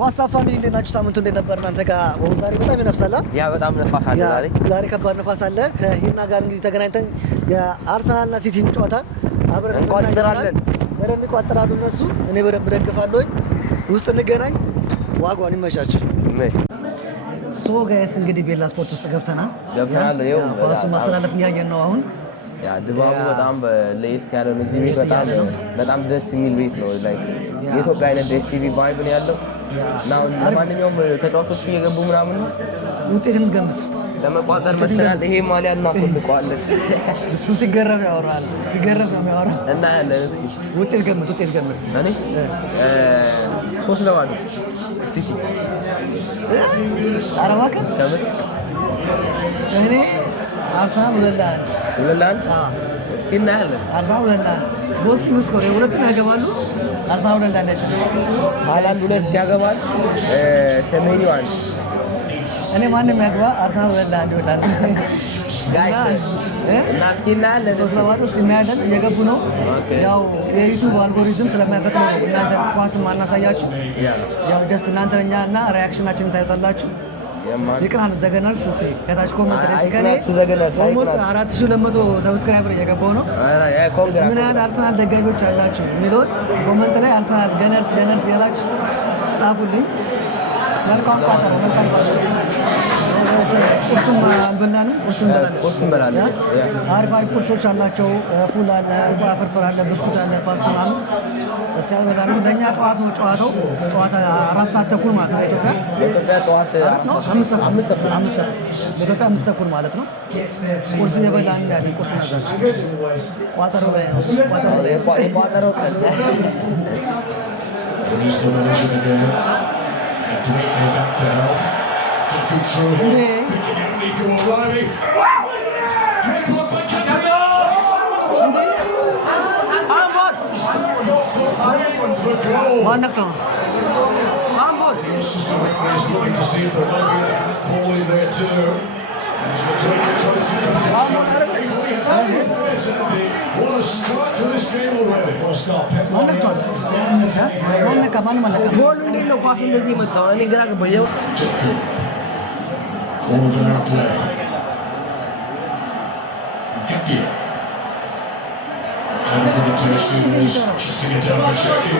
ዋትስአፕ ፋሚሊ እንዴት ናችሁ? ሳምንቱ እንዴት ነበር እናንተ ጋር? ዛሬ በጣም ይነፍሳል። ያ በጣም ነፋስ አለ ዛሬ ከባድ ነፋስ አለ። ከሂና ጋር እንግዲህ ተገናኝተን የአርሰናልና ሲቲን ጨዋታ አብረን እንቋጥራለን። በደንብ ይቋጥራሉ እነሱ፣ እኔ በደንብ ደግፋለሁ። ውስጥ እንገናኝ። ዋጓን ይመቻችሁ። ሶ ጋይስ እንግዲህ ቤላ ስፖርት ውስጥ ገብተናል። ይኸው ኳሱ ማስተላለፍ እያየን ነው አሁን። ያ ድባቡ በጣም ለየት ያለ ነው። እዚህ ቤት በጣም ደስ የሚል ቤት ነው። ላይክ የኢትዮጵያ አይነት ኤስቲቪ ቫይብ ነው ያለው እና ለማንኛውም ተጫዋቾቹ እየገቡ ምናምን ነው። ውጤትን ገምት። ለመቋጠር መሰናል። ይሄ ማሊያ እናስወልቀዋለን። እሱ ሲገረም ያወራል። ሲገረም ነው የሚያወራው እና ያለን ውጤት ገምት። እኔ 3-0 ሲቲ አረባከ ከምን እኔ አርሰናል 2-1 እስኪ እናያለን። አርሰናል 2-1 ቦስ ሙስኮር ሁለቱም ያገባሉ። አርሰናል 2-1 ያሸንፋል። ሃላንድ 2 ያገባል። ሰሜኒ 1 እኔ ማንንም ያግባ አርሰናል 2-1 ይወጣል። ጋይስ እና እስኪ እናያለን። 3-0 እናያለን። እየገቡ ነው። ያው የዩቲዩብ አልጎሪዝም ስለማይፈቅድ ነው እናንተ ኳስ ማናሳያችሁ። ያው ደስ እናንተ እኛ እና ሪአክሽናችንን ታዩታላችሁ። ይቅናን ዘገነርስ ከታች ኮሜንት ላይ ሲከኔ ኦልሞስት 4200 ሰብስክራይበር እየገባው ነው። ምን ያህል አርሰናል ደጋፊዎች አላችሁ የሚለውን ኮሜንት ላይ አርሰናል ገነርስ ያላችሁ ጻፉልኝ። መልካም ቋጠሮ መልካም ቋጠሮ። ቁርስም እንበላለን። አሪፍ ቁርሶች አላቸው። ፉል አለ፣ እንቁላል ፍርፍር አለ፣ ብስኩት አለ፣ ፓስታ ምናምን እስኪ ያበላሉ። ለእኛ ጠዋት ነው ጨዋታው። ጠዋት 4 ሰዓት ተኩል ማለት ነው። ኢትዮጵያ ጠዋት 5 ተኩል ማለት ነው። ቁርስ እየበላን ያለን ቁርስ ነገር ቋጠሮ ላይ ነው። ቋጠሮ back to help. Took it through here. O'Reilly. Great block by Kennedy. For goal. He's looking to see if there might be a ball in there too. What a start to this game already. What a start. Pep Corner out play. Gakia. Trying to get to the shooters. Just to get down for Cherky.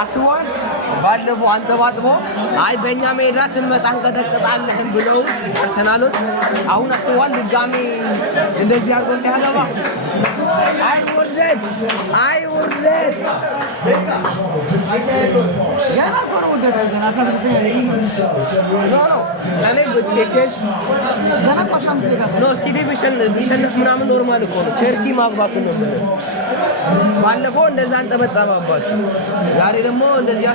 አስዋን ባለፈው አንተ ባጥቦ አይ በእኛ ሜዳ ስንመጣ እንቀጠቅጣለን ብለው አርሰናሎች አሁን አስዋን ድጋሜ እንደዚህ አድርጎ ሲያገባ አይ ወርደት ገና ቆሮ ወደት ገና 16ኛ እኔ በቼቼል ገና ኳስ 5 ደቂቃ ነው ሲዲቪሽን ቢሸነፍ ምናምን ኖርማል እኮ ነው። ቸርኪ ማግባቱ ነው። ባለፈው እንደዛ አንጠበጠባባችሁ። ዛሬ ደግሞ እንደዚህ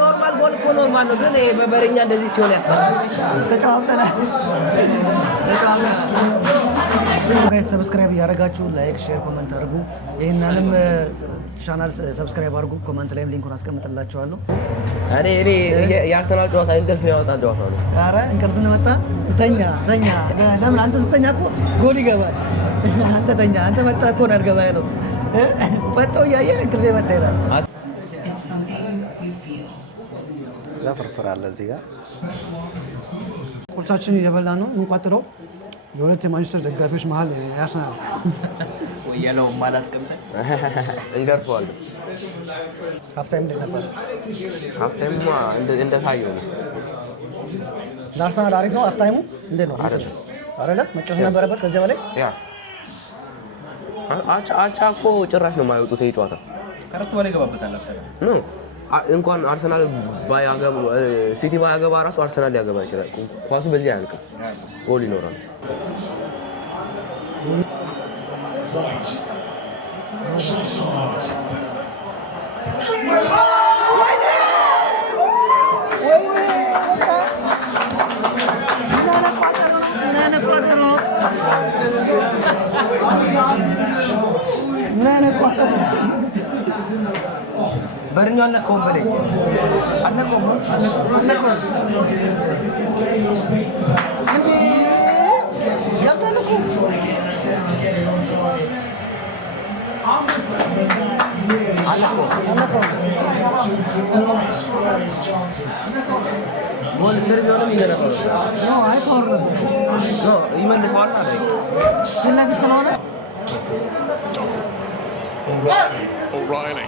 ኖርማል ጎል እኮ ኖርማል ነው፣ ግን በበረኛ እንደዚህ ሲሆን ያስፈልጋል። ተጫውተናል። ጋይስ ሰብስክራይብ እያደረጋችሁ ላይክ፣ ሼር፣ ኮሜንት አድርጉ። ይሄንንም ቻናል ሰብስክራይብ አድርጉ። ኮሜንት ላይም ሊንኩን አስቀምጥላችኋለሁ። እኔ የአርሰናል ጨዋታ እንቅልፍ ያወጣ ጨዋታ ነው። ኧረ እንቅልፍ መጣ። ተኛ። ለምን አንተ ስተኛ እኮ ጎል ይገባል። አንተ ተኛ። አንተ መጣ እኮ ነው ያልገባ ያለው። ወጣው እያየህ እንቅልፍ መጣ ይላል። ፍርፍር አለ እዚህ ጋር ቁርሳችን እየበላን ነው። እንቋጥረው የሁለት የማንቸስተር ደጋፊዎች መሀል ያርሰናል ወያለው ማላስቀምጠን እንገርፈዋለን። ሀፍታይም እንዴት ነበር? ሀፍታይም እንደታየው ነው። ለአርሰናል አሪፍ ነው። ሀፍታይሙ እንዴት ነው? አይደለም መጨረስ ነበረበት ከዚያ በላይ አቻ እኮ ጭራሽ ነው የማይወጡት ይሄ ጨዋታ ከረፍት በላይ ገባበታል አርሰናል ኖ እንኳን አርሰናል ባያገባ ሲቲ ባያገባ ራሱ አርሰናል ሊያገባ ይችላል ኳሱ በዚህ አያልቅም ጎል ይኖራል Right. Trossard. በርኛው አነቀውም በለኝ አነቀውም ጎል ሰርቪዮንም ይገለባል ነው አይቆርም ነው ይመልሰዋል አይደል ስለዚህ ስለሆነ O'Reilly.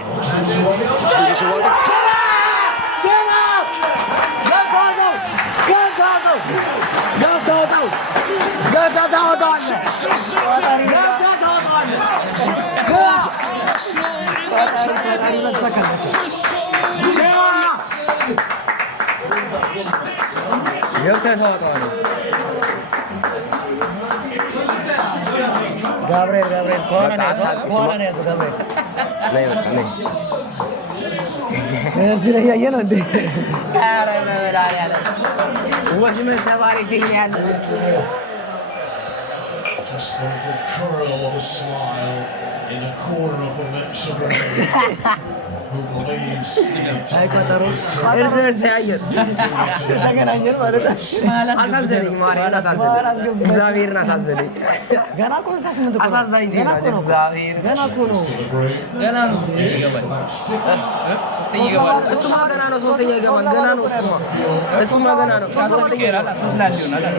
Gabriel, corran eso, Gabriel. नहीं बता नहीं ऐसे नहीं आइए ना दे अरे मैं बता यार वो जिसमें सवारी थी यार Just like a curl of a smile in the corner of the lips of her who believes Ay cuatro इधर से आइए लगे ना यार मारे आसान से नहीं मारे ना आसान से जावीर ना आसान से नहीं गाना कौन सा सुनते हो आसान से नहीं जावीर गाना कौन हो ገና ነው ሶስተኛ ይገባል እሱማ ገና ነው ሶስተኛ ይገባል ገና ነው እሱማ ገና ነው ሶስተኛ ይገባል አስመስላል ይሆናል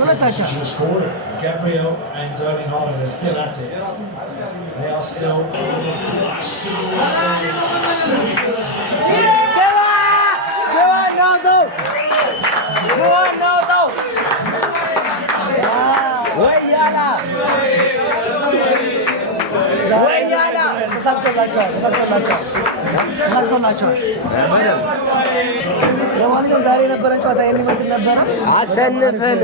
ሁለታቸው Just corner. Gabriel and Erling Haaland are still at it. They are still. ለማንኛውም ዛሬ የነበረን ጨዋታ የሚመስል ነበረ። አሸንፈን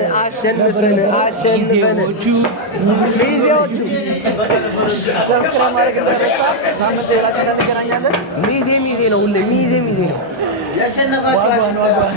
ሚዜዎቹ ሰብስክራይብ ማድረግ እንዳይረሳ። ሳምንት ሌላ ጨዋታ እንገናኛለን። ሚዜ ነው ሁሌ ሚዜ ነው ዋጓን